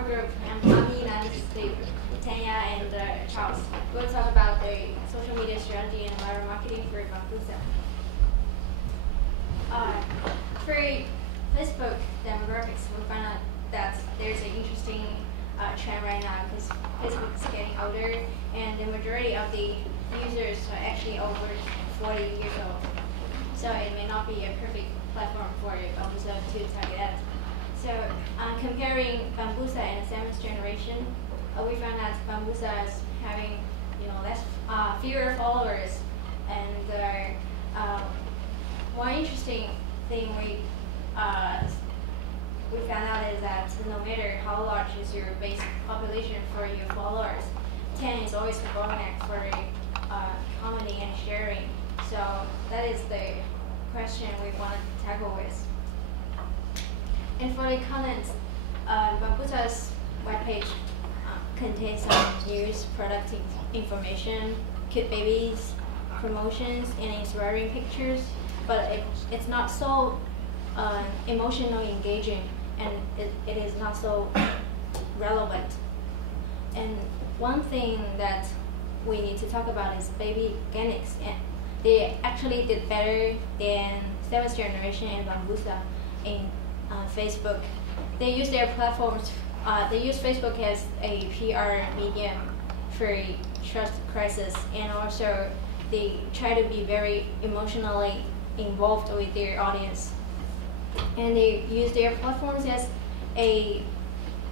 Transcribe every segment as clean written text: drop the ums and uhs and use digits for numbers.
our group, Amina, Steve, Tanya, and Charles, we'll talk about the social media strategy and viral marketing for Bambusa. For Facebook demographics, we found out that there's an interesting trend right now because Facebook is getting older, and the majority of the users are actually over 40 years old. So it may not be a perfect platform for Bambusa to target at. So comparing Bambusa and the seventh generation, we found that Bambusa is having fewer followers, and one interesting thing we found out is that no matter how large is your base population for your followers, 10 is always a bottleneck for commenting and sharing. So that is the question we want to tackle with. And for the content, Bambusa's webpage contains some news, product information, cute babies, promotions, and inspiring pictures, but it's not so emotionally engaging, and it is not so relevant. And one thing that we need to talk about is baby organics. And they actually did better than seventh generation and Bambusa in Facebook. They use their platforms. They use Facebook as a PR medium for trust crisis, and also they try to be very emotionally involved with their audience. And they use their platforms as a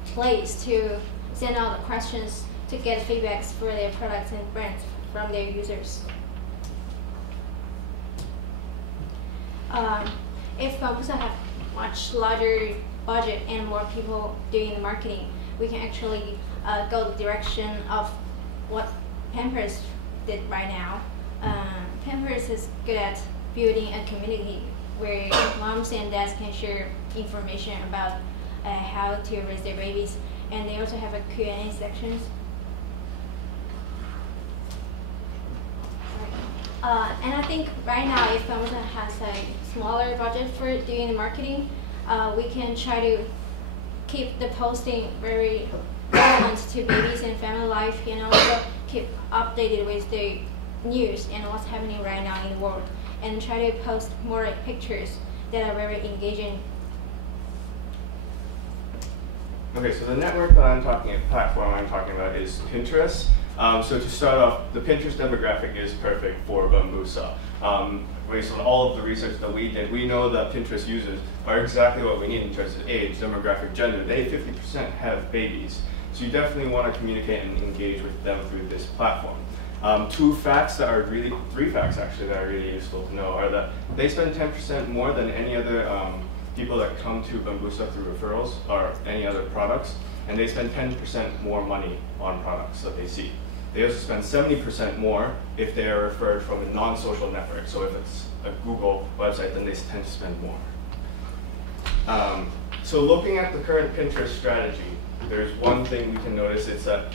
place to send out questions to get feedbacks for their products and brands from their users. If Bambusa have much larger budget and more people doing the marketing, we can actually go the direction of what Pampers did right now. Pampers is good at building a community where moms and dads can share information about how to raise their babies, and they also have a Q&A sections. And I think right now, if Bambusa has a smaller budget for doing the marketing, we can try to keep the posting very relevant to babies and family life, and also keep updated with the news and what's happening right now in the world, and try to post more pictures that are very engaging. Okay, so the network that platform I'm talking about is Pinterest. So to start off, the Pinterest demographic is perfect for Bambusa. Based on all of the research that we did, we know that Pinterest users are exactly what we need in terms of age, demographic, gender. They 50% have babies. So you definitely want to communicate and engage with them through this platform. Three facts actually that are really useful to know are that they spend 10% more than any other people that come to Bambusa through referrals or any other products, and they spend 10% more money on products that they see. They also spend 70% more if they are referred from a non-social network. So if it's a Google website, then they tend to spend more. So looking at the current Pinterest strategy, there's one thing we can notice. It's that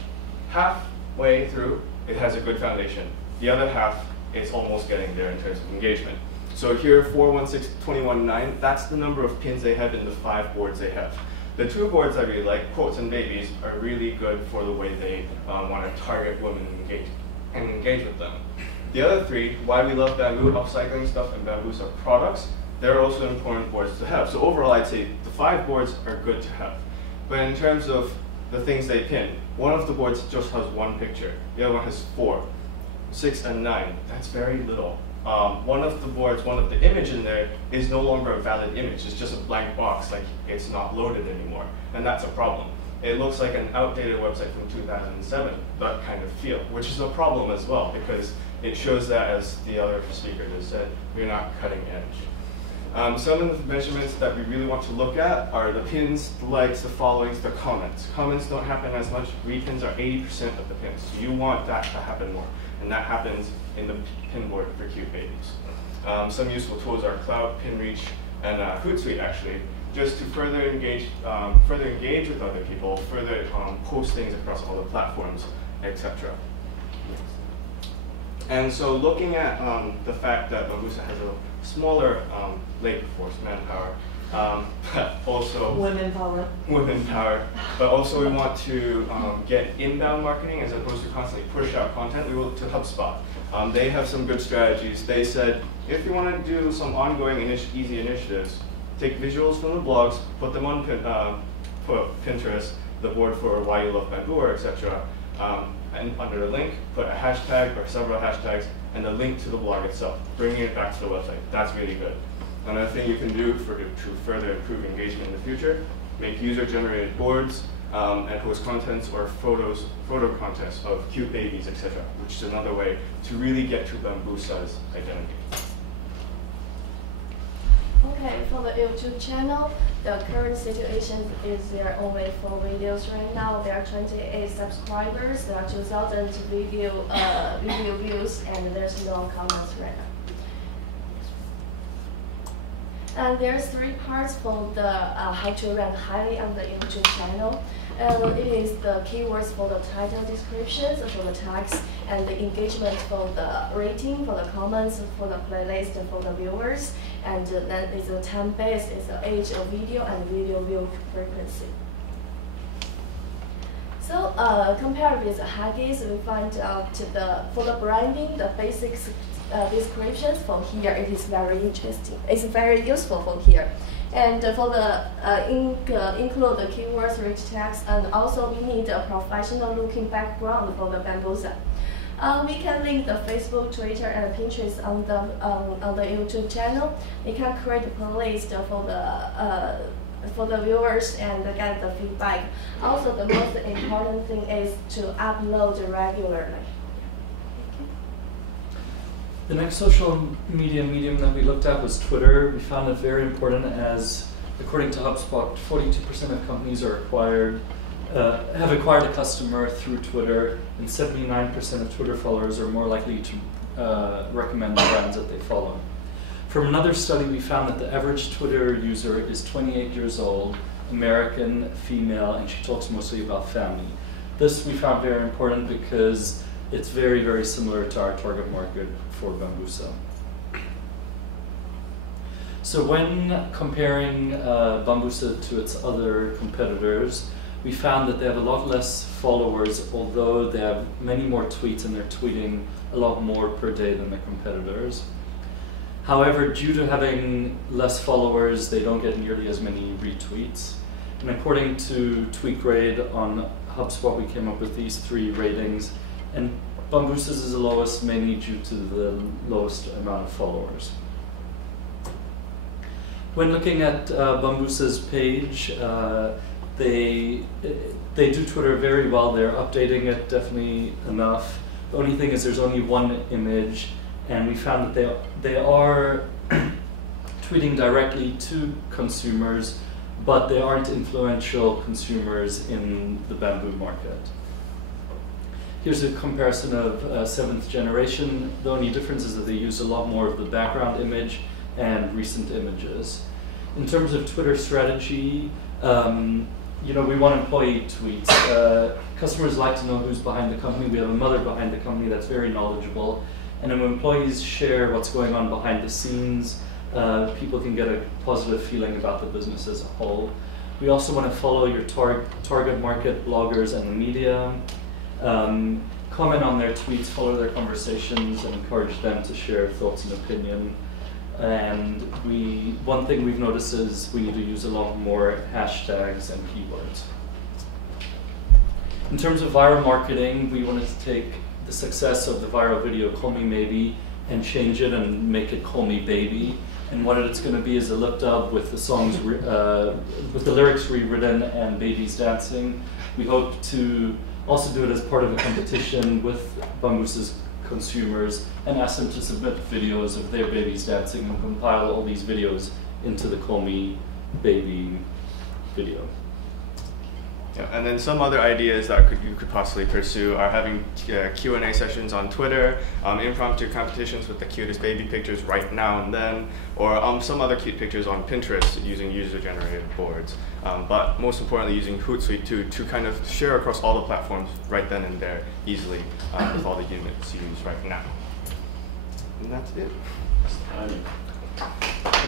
halfway through, it has a good foundation. The other half is almost getting there in terms of engagement. So here, 416.21.9, that's the number of pins they have in the 5 boards they have. The 2 boards I really like, quotes and babies, are really good for the way they want to target women and engage with them. The other 3, why we love bamboo upcycling stuff and Bambusa products, they're also important boards to have. So overall, I'd say the 5 boards are good to have. But in terms of the things they pin, one of the boards just has 1 picture. The other one has 4, 6, and 9. That's very little. One of the boards, one of the image in there is no longer a valid image. It's just a blank box, like it's not loaded anymore. And that's a problem. It looks like an outdated website from 2007, that kind of feel, which is a problem as well, because it shows that, as the other speaker just said, we're not cutting edge. Some of the measurements that we really want to look at are the pins, the likes, the followings, the comments. Comments don't happen as much. Repins are 80% of the pins. So you want that to happen more. And that happens in the pin board for cute babies. Some useful tools are Cloud, PinReach, and Hootsuite actually, just to further engage with other people, further post things across all the platforms, etc. And so looking at the fact that Bambusa has a smaller labor force, manpower, Also, Women power. women power. But also we want to get inbound marketing as opposed to constantly push out content. We will to HubSpot. They have some good strategies. They said if you want to do some ongoing easy initiatives, take visuals from the blogs, put them on Pinterest, the board for why you love bamboo, or etc. And under a link, put a hashtag or several hashtags and a link to the blog itself, bringing it back to the website. That's really good. Another thing you can do to further improve engagement in the future, make user-generated boards and post contents or photo contests of cute babies, etc., which is another way to really get to Bambusa's identity. Okay, for the YouTube channel, the current situation is there are only 4 videos right now. There are 28 subscribers, there are 2,000 video views, and there's no comments right now. And there's 3 parts for the how to rank highly on the YouTube channel. It is the keywords for the title descriptions, for the tags, and the engagement for the rating, for the comments, for the playlist, for the viewers. And then it's the time-based, it's the age of video and video view frequency. So compared with the Huggies, we find out for the branding, the basics descriptions for here, it is very interesting. It's very useful for here. And for the include the keywords, rich text, and also we need a professional looking background for the Bambusa. We can link the Facebook, Twitter, and Pinterest on the YouTube channel. We can create a playlist for the viewers and get the feedback. Also, the most important thing is to upload regularly. The next social media medium that we looked at was Twitter. We found it very important as, according to HubSpot, 42% of companies are have acquired a customer through Twitter, and 79% of Twitter followers are more likely to recommend the brands that they follow. From another study, we found that the average Twitter user is 28 years old, American, female, and she talks mostly about family. This we found very important because it's very, very similar to our target market for Bambusa. So when comparing Bambusa to its other competitors, we found that they have a lot less followers, although they have many more tweets and they're tweeting a lot more per day than the competitors. However, due to having less followers, they don't get nearly as many retweets. And according to TweetGrade on HubSpot, we came up with these 3 ratings, and Bambusa's is the lowest, mainly due to the lowest amount of followers. When looking at Bambusa's page, they do Twitter very well. They're updating it definitely enough. The only thing is there's only 1 image, and we found that they are tweeting directly to consumers, but they aren't influential consumers in the bamboo market. Here's a comparison of 7th generation. The only difference is that they use a lot more of the background image and recent images. In terms of Twitter strategy, we want employee tweets. Customers like to know who's behind the company. We have a mother behind the company that's very knowledgeable. And when employees share what's going on behind the scenes, people can get a positive feeling about the business as a whole. We also want to follow your target market bloggers and the media. Comment on their tweets, follow their conversations, and encourage them to share thoughts and opinion. And one thing we've noticed is we need to use a lot more hashtags and keywords. In terms of viral marketing, we wanted to take the success of the viral video Call Me Maybe and change it and make it Call Me Baby. And what it's going to be is a lip dub with the songs, with the lyrics rewritten and babies dancing. We hope to also do it as part of a competition with Bambusa's consumers and ask them to submit videos of their babies dancing and compile all these videos into the Call Me Baby video. Yeah, and then some other ideas that you could possibly pursue are having Q&A sessions on Twitter, impromptu competitions with the cutest baby pictures right now and then, or some other cute pictures on Pinterest using user-generated boards. But most importantly, using Hootsuite to kind of share across all the platforms right then and there easily with all the units used right now. And that's it.